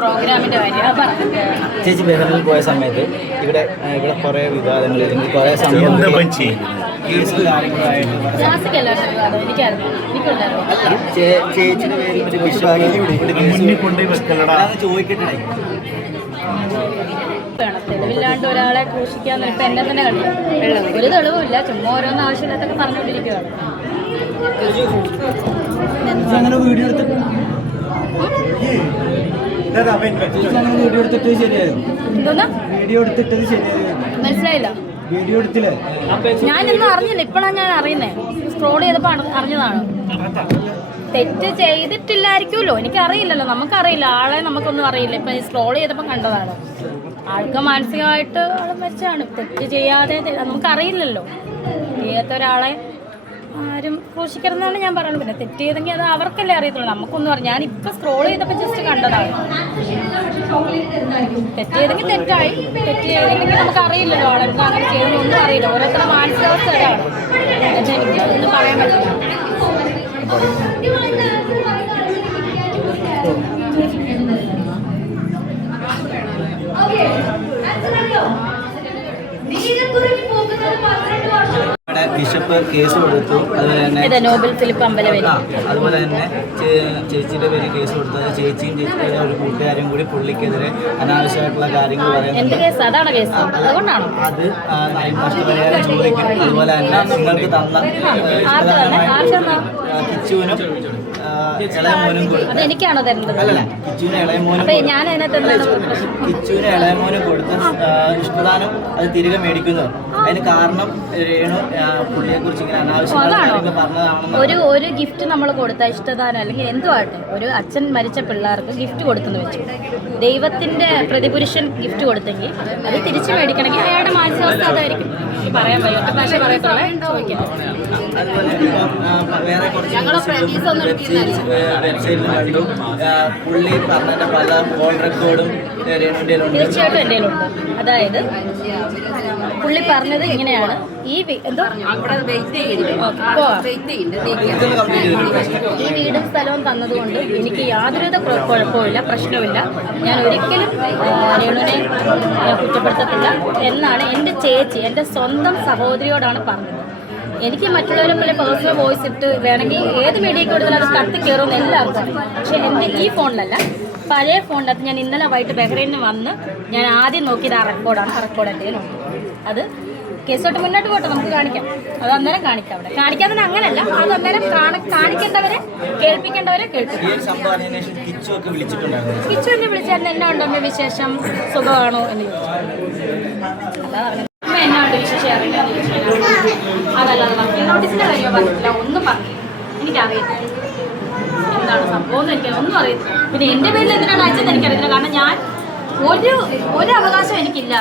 പ്രോഗ്രാമിന്റെ കാര്യം ചേച്ചി ബഹറിനിൽ പോയ സമയത്ത് ഇവിടെ കുറേ വിവാദങ്ങൾ കുറേ സമയം ചേച്ചിയുടെ ചോദിക്കട്ടെ തെളിവില്ലാണ്ട് ഒരാളെ ക്രൂശിക്കാന്ന് ഇപ്പൊ എന്നെ തന്നെ കണ്ടു. ഒരു തെളിവുമില്ല, ചുമ്മാ ഓരോന്ന് ആവശ്യമില്ലാത്തൊക്കെ പറഞ്ഞുകൊണ്ടിരിക്കുകയാണ്. മനസ്സിലായില്ല. ഞാനിന്നും അറിഞ്ഞില്ല, ഇപ്പോഴാണ് ഞാൻ അറിയുന്നേ. സ്ക്രോൾ ചെയ്തപ്പോ അറിഞ്ഞതാണ്. തെറ്റ് ചെയ്തിട്ടില്ലായിരിക്കുമല്ലോ, എനിക്കറിയില്ലല്ലോ, നമുക്കറിയില്ല, ആളെ നമുക്കൊന്നും അറിയില്ല. ഇപ്പൊ സ്ക്രോൾ ചെയ്തപ്പോ കണ്ടതാണ്. ആൾക്ക് മാനസികമായിട്ട് ആൾ മരിച്ചാണ്. തെറ്റ് ചെയ്യാതെ നമുക്കറിയില്ലല്ലോ. ചെയ്യാത്ത ഒരാളെ ആരും ക്രൂശിക്കരുതെന്നാണ് ഞാൻ പറയുന്നത്. പിന്നെ തെറ്റ് ചെയ്തെങ്കിൽ അത് അവർക്കല്ലേ അറിയത്തുള്ളൂ, നമുക്കൊന്നും അറിയാം. ഞാനിപ്പോൾ സ്ക്രോൾ ചെയ്തപ്പോൾ ജസ്റ്റ് കണ്ടതാണ്. തെറ്റ് ചെയ്തെങ്കിൽ തെറ്റായി, തെറ്റ് ചെയ്തെങ്കിൽ നമുക്കറിയില്ലല്ലോ ആളെന്താ അങ്ങനെ ചെയ്തെന്നൊന്നും അറിയില്ല. ഓരോരുത്തരുടെ മാനസികാവസ്ഥ ഒരാളാണ്. എന്നുവെച്ചാൽ എനിക്ക് ഒന്നും പറയാൻ പറ്റില്ല. ബിഷപ്പ് കേസ് കൊടുത്തു. അതുപോലെ തന്നെ നോബൽ ഫിലിപ്പ് അമ്പലവേലി, അതുപോലെ തന്നെ ചേച്ചിയുടെ പേര് കേസ് കൊടുത്തത്. ചേച്ചിയും ചേച്ചിയുടെ ഒരു കൂട്ടുകാരും കൂടി പുള്ളിക്കെതിരെ അനാവശ്യമായിട്ടുള്ള കാര്യങ്ങൾ പറയുന്നത്. അത് നഷ്ടപരിഹാരം ചോദിക്കും. അതുപോലെ തന്നെ നിങ്ങൾക്ക് തന്ന കിച്ചുവിനും ഇളയമോനും എനിക്കാണോ തരുന്നത്? അല്ലല്ല, കിച്ചുവിന് ഇളയമോനും കൊടുത്ത് ഇഷ്ടദാനം അത് തിരികെ മേടിക്കുന്നത്. അതിന് കാരണം രേണു പുള്ളിയെ കുറിച്ച് ഇങ്ങനെ അനാവശ്യമായിട്ട് പറഞ്ഞതാണെന്ന്. ഒരു ഗിഫ്റ്റ് നമ്മൾ കൊടുത്ത ഇഷ്ടദാനം അല്ലെങ്കിൽ എന്തുമാട്ടെ, ഒരു അച്ഛൻ മരിച്ച പിള്ളേർക്ക് ഗിഫ്റ്റ് കൊടുത്തെന്ന് വെച്ചു, ദൈവത്തിന്റെ പ്രതിപുരുഷൻ ഗിഫ്റ്റ് കൊടുത്തെങ്കിൽ അത് തിരിച്ചു മേടിക്കണമെങ്കിൽ അയാളുടെ മാനസികാവസ്ഥ അതായിരിക്കും. പറയാൻ പറ്റും, പക്ഷേ പറയത്തുള്ളൂ, ചോദിക്കാം. വേറെ കുറച്ച് വെബ്സൈറ്റിൽ കണ്ടു പുള്ളി പറഞ്ഞ പല കോൾ റെക്കോർഡും തീർച്ചയായിട്ടും എൻ്റെ കയ്യിലുണ്ട്. അതായത് പുള്ളി പറഞ്ഞത് ഇങ്ങനെയാണ്, ഈ വീടും സ്ഥലവും തന്നതുകൊണ്ട് എനിക്ക് യാതൊരുവിധ കുഴപ്പമില്ല, പ്രശ്നമില്ല. ഞാൻ ഒരിക്കലും രേണുവിനെ കുറ്റപ്പെടുത്തത്തില്ല എന്നാണ് എൻ്റെ ചേച്ചി, എൻ്റെ സ്വന്തം സഹോദരിയോടാണ് പറഞ്ഞത്. എനിക്ക് മറ്റുള്ളവരെ പോലെ പേഴ്സണൽ വോയിസ് ഇട്ട് വേണമെങ്കിൽ ഏത് മീഡിയയ്ക്ക് കൊടുത്താലും അത് കത്തി കയറുമെന്ന് എല്ലാവർക്കും. പക്ഷേ എൻ്റെ ഈ ഫോണിലല്ല, പഴയ ഫോണിനകത്ത് ഞാൻ ഇന്നലെ വൈകിട്ട് ബഹ്റൈനിൽ വന്ന് ഞാൻ ആദ്യം നോക്കിയത് ആ റെക്കോർഡാണ്. ആ റെക്കോർഡ് എൻ്റെ കയ്യിലുണ്ട്. അത് കേസോട്ട് മുന്നോട്ട് പോട്ടെ, നമുക്ക് കാണിക്കാം. അത് അന്നേരം കാണിക്കാം. അവിടെ കാണിക്കാതെ അങ്ങനെയല്ല, അത് അന്നേരം കാണിക്കേണ്ടവരെ കേൾപ്പിക്കേണ്ടവരെ കേൾപ്പിക്കും. കിച്ചു എന്നെ വിളിച്ചായിരുന്നു, എന്നെ ഉണ്ടോ വിശേഷം, സുഖമാണോ എന്ന് ചോദിച്ചു. അല്ലാതെ എന്നോട് വിശേഷം അറിയില്ലെന്ന് ചോദിച്ചാൽ അതല്ലാതെ വർക്കിംഗ് നോട്ടീസിൻ്റെ കാര്യമോ പറഞ്ഞിട്ടില്ല, ഒന്നും പറഞ്ഞില്ല. എനിക്കറിയില്ല എന്താണ് സംഭവം എന്ന്, എനിക്ക് ഒന്നും അറിയത്തില്ല. പിന്നെ എൻ്റെ പേരിൽ എന്തിനാണ് അയച്ചതെന്ന് എനിക്കറിയത്തില്ല. കാരണം ഞാൻ ഒരു അവകാശം എനിക്കില്ല.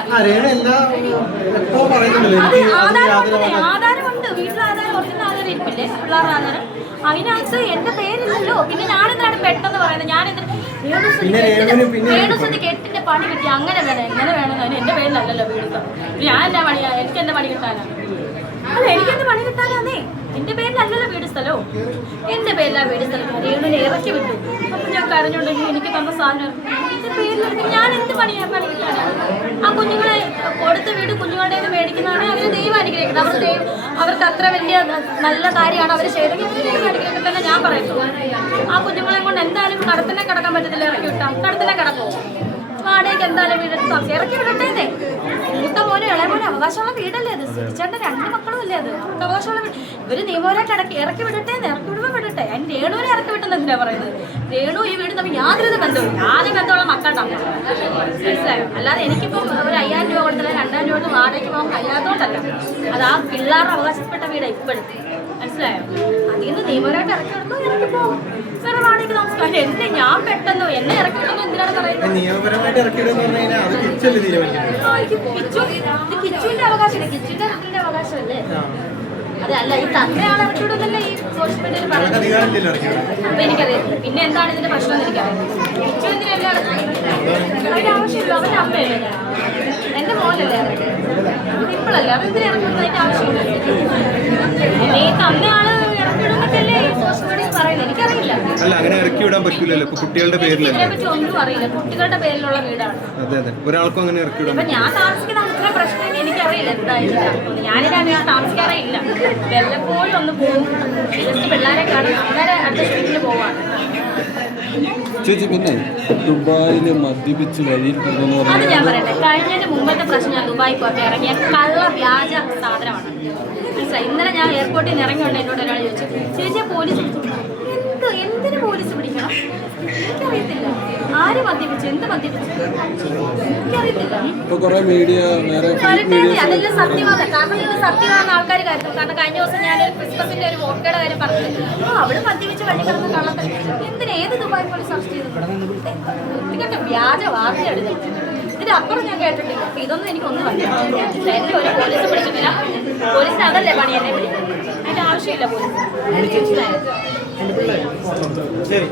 ആധാരമുണ്ട്, വീട്ടിൽ ആധാരം, ഒറിജിനൽ ആധാരം ഇരിപ്പില്ലേ, പിള്ളേരുടെ ആധാരം. അതിനകത്ത് എൻ്റെ പേരില്ലല്ലോ. പിന്നെ ഞാനെന്താണ് പെട്ടെന്ന് പറയുന്നത്, ഞാനെന്തിനാ രേണുസുദ്ധിക്ക് 8ന്റെ പണി കിട്ടി, അങ്ങനെ വേണം എങ്ങനെ വേണം, അതിന് എൻ്റെ പേരിലല്ലല്ലോ വീട്. ഞാൻ എന്നാ പണിയാ, എനിക്ക് എൻ്റെ പണി കിട്ടാനാണ്. അല്ല, എനിക്കെന്ത് പണി കിട്ടാനാന്നേ, എൻ്റെ പേരിലല്ലല്ലോ വീട് സ്ഥലവും. എൻ്റെ പേരിലാ വീട് സ്ഥലം. രേണുവിനെ ഇറക്കി വിട്ടു. അപ്പം ഞാൻ കരഞ്ഞുണ്ടെങ്കിൽ എനിക്ക് തന്ന സാധനം എൻ്റെ പേരിലെടുത്ത് ഞാൻ എന്ത് പണി കിട്ടാനാണ്? ആ കുഞ്ഞുങ്ങളെ കൊടുത്ത വീട് കുഞ്ഞുങ്ങളുടെ മേടിക്കുന്നതാണ് അവർ ദൈവം അനുഗ്രഹിക്കുന്നത്. അവർക്ക് അത്ര വലിയ നല്ല കാര്യമാണ് അവർ ചെയ്തെങ്കിൽ ദൈവം അനുഗ്രഹിക്കുന്നത് തന്നെ ഞാൻ പറയുന്നു. ആ കുഞ്ഞുങ്ങളെ കൊണ്ട് എന്തായാലും കടത്തിനെ കിടക്കാൻ പറ്റത്തില്ല, ഇറക്കി വിട്ടാൽ കടത്തിനെ കിടക്കുമോ? വാടകയ്ക്ക് എന്തായാലും വീടെടുത്ത് ഇറക്കി വിടട്ടേന്നേ. മൂത്ത മോനും ഇളയമോനും അവകാശമുള്ള വീടല്ലേ അത്, ചേട്ടൻ്റെ 2 മക്കളും അല്ലേ അത്, അവകാശമുള്ള വീട്. ഇവര് നിയമപരമായിട്ട് ഇറക്കി വിടട്ടേന്ന്, ഇറക്കി വിടുമ്പോൾ വിടട്ടെ. അതിന് രേണുവിനെ ഇറക്കി വിട്ടെന്ന് എന്തിനാ പറയുന്നത്? രേണു ഈ വീട് തമ്മിൽ യാതൊരു ബന്ധവും, ആദ്യം ബന്ധമുള്ള മക്കളുടെ അമ്മ, മനസ്സിലായോ? അല്ലാതെ എനിക്കിപ്പം ഒരു 5000 രൂപ കൊടുത്തില്ല 2000 രൂപ കൊടുത്ത് വാടകയ്ക്ക് പോകാൻ കഴിയാത്തതുകൊണ്ടല്ല. അത് ആ പിള്ളേരുടെ അവകാശപ്പെട്ട വീടാണ് ഇപ്പോഴും, മനസ്സിലായോ? അതിൽ നിന്ന് നിയമപരമായിട്ട് ഇറക്കി വിടുമ്പോൾ എനിക്ക് പോകും. വേറെ വാടകയ്ക്ക് താമസിക്കാൻ എന്നെ ഞാൻ പെട്ടെന്ന് എന്നെ ഇറക്കി വിടുന്നു എന്തിനാണ് പറയുന്നത്? കിച്ചുവിന്റെ അവകാശമല്ലേ, കിച്ചുവിന്റെ വീട്ടിന്റെ അവകാശമല്ലേ. അതല്ല, ഈ തന്നെയാണ് ഇറക്കി വിടുന്നല്ലേ ഈ സോഷ്യൽ മീഡിയയിൽ പറയുന്നത്. അപ്പൊ എനിക്കറിയത്തില്ല പിന്നെ എന്താണ് ഇതിന്റെ പ്രശ്നം എന്ന് എനിക്കറിയാം. കിച്ചു എന്തിനല്ലേ അതിന്റെ ആവശ്യമില്ല, അവന്റെ അമ്മയല്ലേ, എന്റെ മോനല്ലേ, ഇപ്പോഴല്ലേ അതെന്തിനാ ഇറക്കി വിടുന്നത്? അതിന്റെ ആവശ്യമില്ല. ഈ തന്നെയാണ് ഇറക്കി വിടുന്നല്ലേ ഈ സോഷ്യൽ മീഡിയയിൽ പറയുന്നത്. എനിക്കറിയില്ല. അല്ല അങ്ങനെ ഇറക്കി വിടാൻ പറ്റൂലല്ലോ, ഇപ്പൊ കുട്ടികളുടെ പേരിലല്ലേ. ഇതിനെപ്പറ്റി ഒന്നും അറിയില്ല, കുട്ടികളുടെ പേരിലുള്ള വീടാണ്. അതെ അതെ, ഒരാൾക്കും അങ്ങനെ ഇറക്കി വിടാൻ ഇപ്പൊ ഞാൻ താമസിക്കുന്ന അത്ര പ്രശ്നം എനിക്കറിയില്ല എന്തായാലും. ഞാനിതാണ് ഞാൻ താമസിക്കാറേ ഇല്ല, വല്ലപ്പോഴും ഒന്ന് പോകും, ജസ്റ്റ് പിള്ളേരെ കാണും, അങ്ങനെ അടുത്ത ഷൂട്ടിന് പോവാണ്. ചേച്ചി പിന്നെ ദുബായില് മദ്യപിച്ച് വഴിയിൽ കൊണ്ടുവന്ന് അത് ഞാൻ പറയട്ടെ, കഴിഞ്ഞതിന് മുമ്പത്തെ പ്രശ്നം ഞാൻ ദുബായി പോയപ്പോൾ ഇറങ്ങിയ കള്ള വ്യാജ സാധനമാണ്. മനസ്സിലായി. ഇന്നലെ ഞാൻ എയർപോർട്ടിൽ നിന്ന് ഇറങ്ങിയോണ്ട് എന്നോട് ഒരാൾ ചോദിച്ചു, ചേച്ചിയെ പോലീസ് എന്തിന് പോലീസ് പിടിക്കണം? എനിക്കറിയത്തില്ല ആര് മദ്യപിച്ചു, എന്ത് മദ്യപിച്ചു, എനിക്കറിയത്തില്ല. ഇപ്പൊ കുറെ മീഡിയ വേറെ അതെല്ലാം സത്യമാണ്. കാരണം ഇത് സത്യമാണെന്ന് ആൾക്കാർ കരുതും. കാരണം കഴിഞ്ഞ ദിവസം ഞാൻ ക്രിസ്മസിന്റെ ഒരു വോട്ടയുടെ കാര്യം പറഞ്ഞില്ല, അവിടെ മദ്യപിച്ച് വഴി കിടന്ന് കള്ളത്തിൽ എന്തിനാ ഏത് ദുബായ് പോലീസ് അറസ്റ്റ് ചെയ്തത്? വ്യാജ വാർത്തയാണ് ഇത്. ഇതിന്റെ അപ്പുറം ഞാൻ കേട്ടിട്ടില്ല. അപ്പൊ ഇതൊന്നും എനിക്കൊന്നും അറിയില്ല. എന്നെ ഒരു പോലീസ് പിടിച്ചിട്ടില്ല. പോലീസിന് അതല്ലേ പണി, എന്നെ പിടിക്കും. അതിന്റെ ആവശ്യമില്ല പോലീസ്. ശരി.